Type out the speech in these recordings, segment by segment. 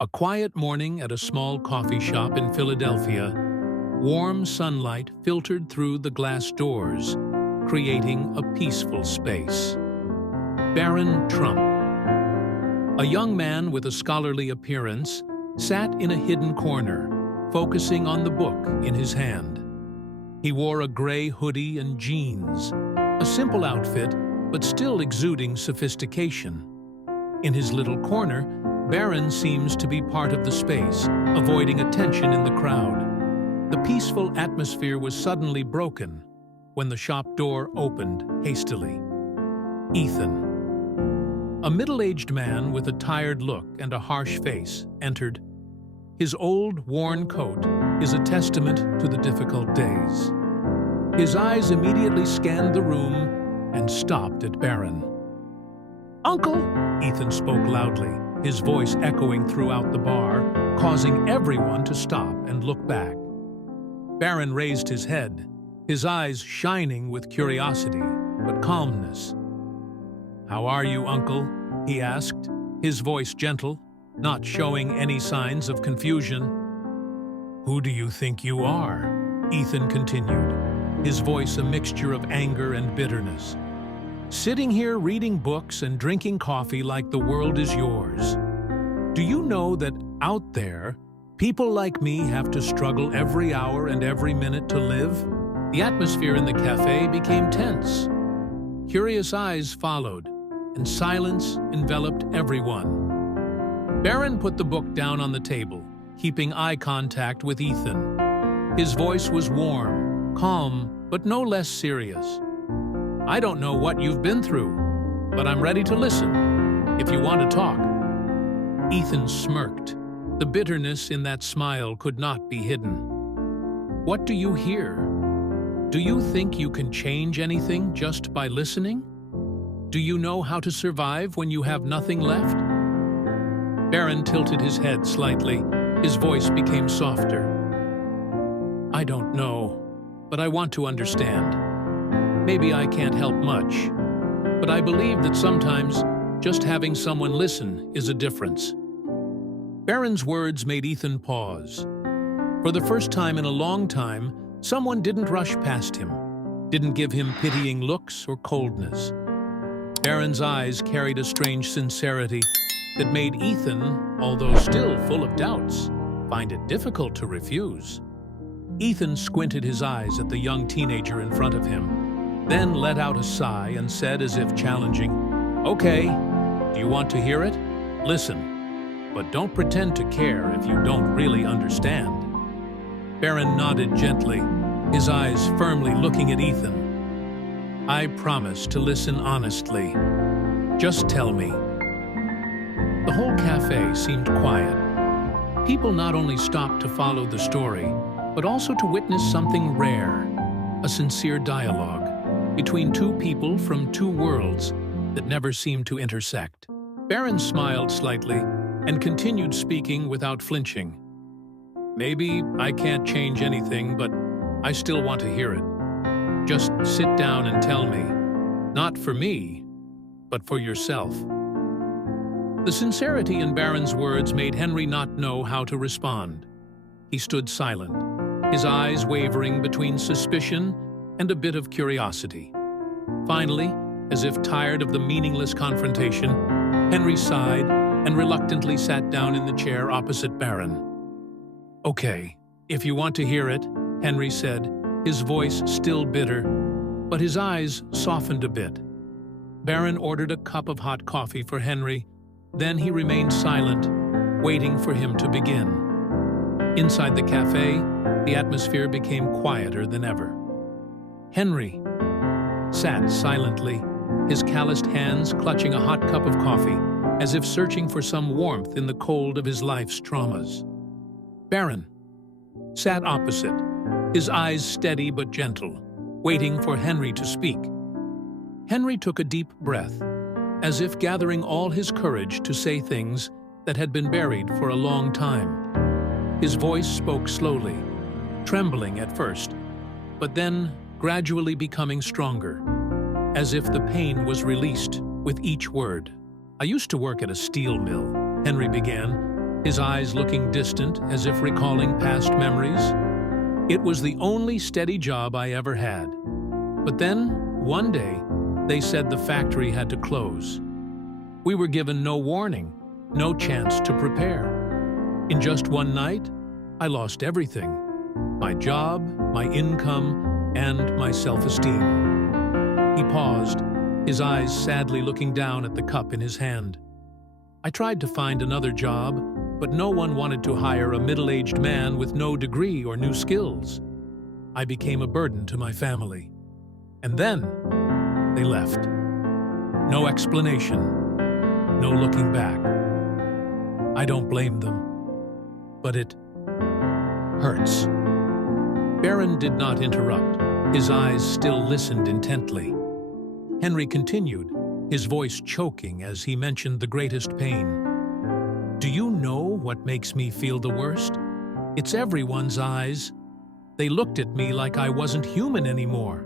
A quiet morning at a small coffee shop in Philadelphia, warm sunlight filtered through the glass doors, creating a peaceful space. Barron Trump, a young man with a scholarly appearance, sat in a hidden corner, focusing on the book in his hand. He wore a gray hoodie and jeans, a simple outfit, but still exuding sophistication. In his little corner, Barron seems to be part of the space, avoiding attention in the crowd. The peaceful atmosphere was suddenly broken when the shop door opened hastily. Ethan, a middle-aged man with a tired look and a harsh face, entered. His old, worn coat is a testament to the difficult days. His eyes immediately scanned the room and stopped at Barron. "Uncle!" Ethan spoke loudly, his voice echoing throughout the bar, causing everyone to stop and look back. Barron raised his head, his eyes shining with curiosity but calmness. "How are you, Uncle?" he asked, his voice gentle, not showing any signs of confusion. "Who do you think you are?" Ethan continued, his voice a mixture of anger and bitterness. "Sitting here reading books and drinking coffee like the world is yours. Do you know that out there, people like me have to struggle every hour and every minute to live?" The atmosphere in the cafe became tense. Curious eyes followed, and silence enveloped everyone. Barron put the book down on the table, keeping eye contact with Ethan. His voice was warm, calm, but no less serious. "I don't know what you've been through, but I'm ready to listen, if you want to talk." Ethan smirked. The bitterness in that smile could not be hidden. "What do you hear? Do you think you can change anything just by listening? Do you know how to survive when you have nothing left?" Barron tilted his head slightly. His voice became softer. "I don't know, but I want to understand. Maybe I can't help much, but I believe that sometimes just having someone listen is a difference." Barron's words made Ethan pause. For the first time in a long time, someone didn't rush past him, didn't give him pitying looks or coldness. Barron's eyes carried a strange sincerity that made Ethan, although still full of doubts, find it difficult to refuse. Ethan squinted his eyes at the young teenager in front of him, then let out a sigh and said as if challenging, "Okay, do you want to hear it? Listen, but don't pretend to care if you don't really understand." Barron nodded gently, his eyes firmly looking at Ethan. "I promise to listen honestly. Just tell me." The whole cafe seemed quiet. People not only stopped to follow the story, but also to witness something rare, a sincere dialogue between two people from two worlds that never seemed to intersect. Barron smiled slightly and continued speaking without flinching. "Maybe I can't change anything, but I still want to hear it. Just sit down and tell me, not for me, but for yourself." The sincerity in Barron's words made Henry not know how to respond. He stood silent, his eyes wavering between suspicion and a bit of curiosity. Finally, as if tired of the meaningless confrontation, Henry sighed and reluctantly sat down in the chair opposite Barron. "Okay, if you want to hear it," Henry said, his voice still bitter, but his eyes softened a bit. Barron ordered a cup of hot coffee for Henry, then he remained silent, waiting for him to begin. Inside the cafe, the atmosphere became quieter than ever. Henry sat silently, his calloused hands clutching a hot cup of coffee, as if searching for some warmth in the cold of his life's traumas. Barron sat opposite, his eyes steady but gentle, waiting for Henry to speak. Henry took a deep breath, as if gathering all his courage to say things that had been buried for a long time. His voice spoke slowly, trembling at first, but then gradually becoming stronger, as if the pain was released with each word. "I used to work at a steel mill," Henry began, his eyes looking distant as if recalling past memories. It was the only steady job I ever had. But then, one day, they said the factory had to close. We were given no warning, no chance to prepare. In just one night, I lost everything: my job, my income, and my self-esteem. He paused, his eyes sadly looking down at the cup in his hand. I tried to find another job, but no one wanted to hire a middle-aged man with no degree or new skills. I became a burden to my family. And then, they left. No explanation, no looking back. I don't blame them, but it hurts. Barron did not interrupt. His eyes still listened intently. Henry continued, his voice choking as he mentioned the greatest pain. Do you know what makes me feel the worst? It's everyone's eyes. They looked at me like I wasn't human anymore.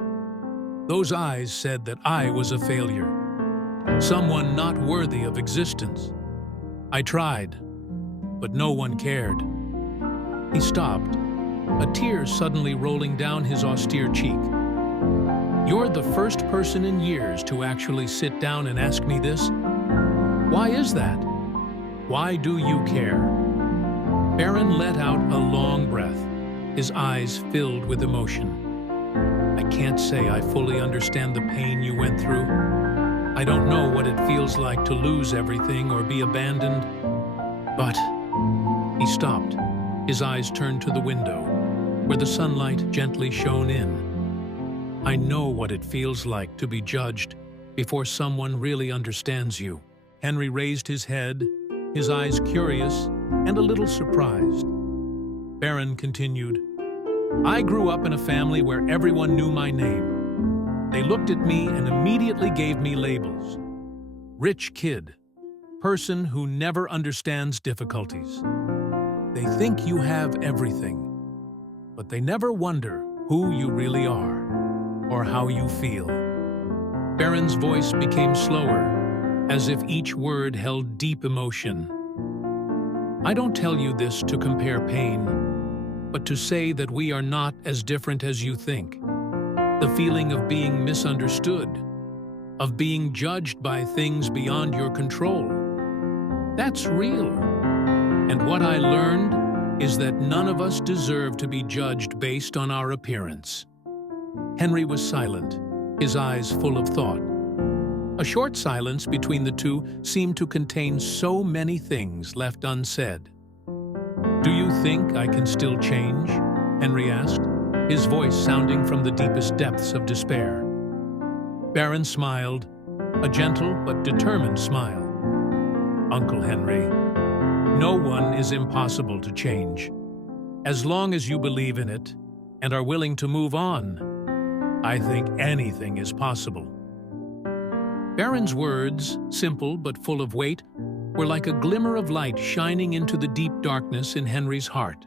Those eyes said that I was a failure, someone not worthy of existence. I tried, but no one cared. He stopped, a tear suddenly rolling down his austere cheek. You're the first person in years to actually sit down and ask me this. Why is that? Why do you care? Barron let out a long breath, his eyes filled with emotion. I can't say I fully understand the pain you went through. I don't know what it feels like to lose everything or be abandoned. But he stopped, his eyes turned to the window, where the sunlight gently shone in. I know what it feels like to be judged before someone really understands you. Henry raised his head, his eyes curious and a little surprised. Barron continued, I grew up in a family where everyone knew my name. They looked at me and immediately gave me labels. Rich kid, person who never understands difficulties. They think you have everything, but they never wonder who you really are or how you feel. Barron's voice became slower, as if each word held deep emotion. I don't tell you this to compare pain, but to say that we are not as different as you think. The feeling of being misunderstood, of being judged by things beyond your control. That's real. And what I learned is that none of us deserve to be judged based on our appearance. Henry was silent, his eyes full of thought. A short silence between the two seemed to contain so many things left unsaid. Do you think I can still change? Henry asked, his voice sounding from the deepest depths of despair. Barron smiled, a gentle but determined smile. Uncle Henry, no one is impossible to change. As long as you believe in it and are willing to move on, I think anything is possible. Barron's words, simple but full of weight, were like a glimmer of light shining into the deep darkness in Henry's heart.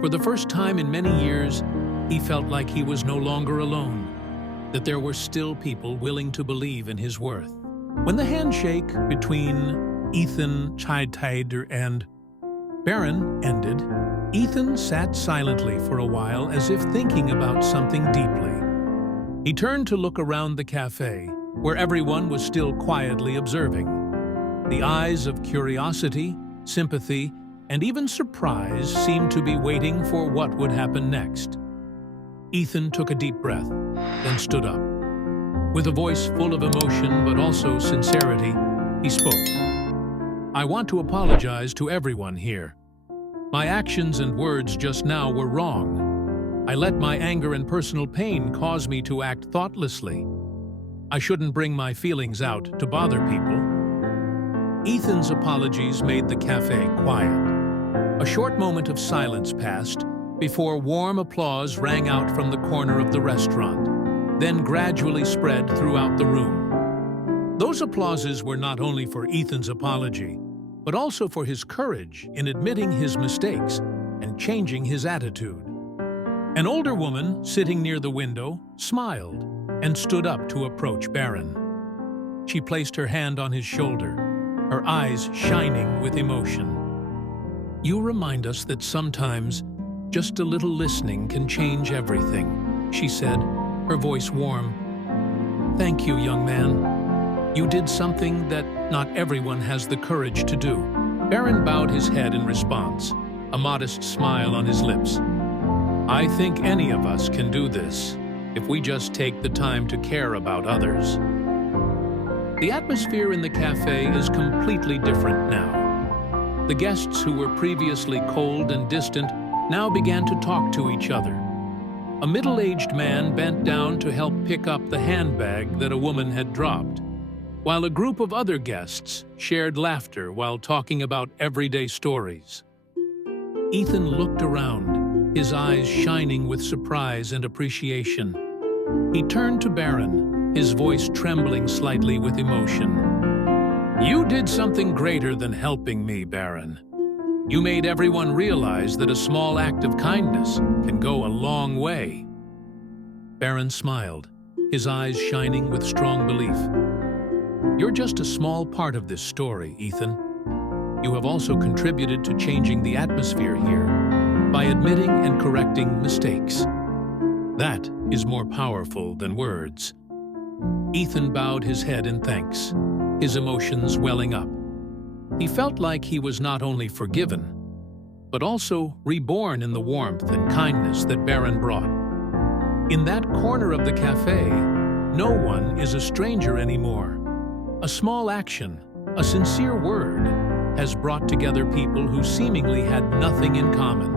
For the first time in many years, he felt like he was no longer alone, that there were still people willing to believe in his worth. When the handshake between Ethan Chidtider and Barron ended, Ethan sat silently for a while as if thinking about something deeply. He turned to look around the cafe, where everyone was still quietly observing. The eyes of curiosity, sympathy, and even surprise seemed to be waiting for what would happen next. Ethan took a deep breath, then stood up. With a voice full of emotion but also sincerity, he spoke. I want to apologize to everyone here. My actions and words just now were wrong. I let my anger and personal pain cause me to act thoughtlessly. I shouldn't bring my feelings out to bother people. Ethan's apologies made the cafe quiet. A short moment of silence passed before warm applause rang out from the corner of the restaurant, then gradually spread throughout the room. Those applauses were not only for Ethan's apology, but also for his courage in admitting his mistakes and changing his attitude. An older woman, sitting near the window, smiled and stood up to approach Barron. She placed her hand on his shoulder, her eyes shining with emotion. You remind us that sometimes just a little listening can change everything," she said, her voice warm. "Thank you, young man. You did something that not everyone has the courage to do." Barron bowed his head in response, a modest smile on his lips. "I think any of us can do this, if we just take the time to care about others." The atmosphere in the cafe is completely different now. The guests who were previously cold and distant now began to talk to each other. A middle-aged man bent down to help pick up the handbag that a woman had dropped, while a group of other guests shared laughter while talking about everyday stories. Ethan looked around, his eyes shining with surprise and appreciation. He turned to Barron, his voice trembling slightly with emotion. "You did something greater than helping me, Barron. You made everyone realize that a small act of kindness can go a long way." Barron smiled, his eyes shining with strong belief. "You're just a small part of this story, Ethan. You have also contributed to changing the atmosphere here by admitting and correcting mistakes. That is more powerful than words." Ethan bowed his head in thanks, his emotions welling up. He felt like he was not only forgiven, but also reborn in the warmth and kindness that Barron brought. In that corner of the cafe, no one is a stranger anymore. A small action, a sincere word, has brought together people who seemingly had nothing in common.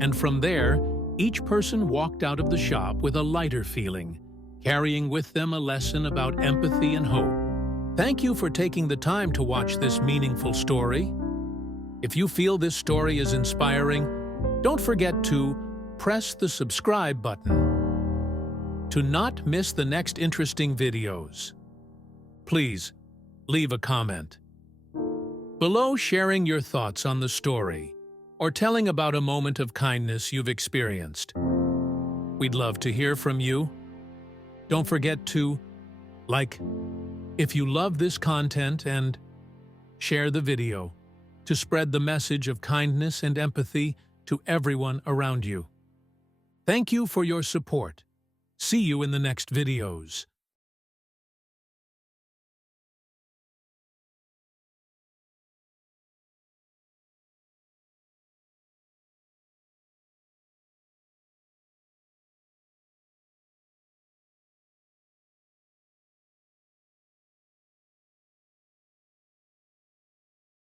And from there, each person walked out of the shop with a lighter feeling, carrying with them a lesson about empathy and hope. Thank you for taking the time to watch this meaningful story. If you feel this story is inspiring, don't forget to press the subscribe button to not miss the next interesting videos. Please, leave a comment below sharing your thoughts on the story or telling about a moment of kindness you've experienced. We'd love to hear from you. Don't forget to like if you love this content and share the video to spread the message of kindness and empathy to everyone around you. Thank you for your support. See you in the next videos.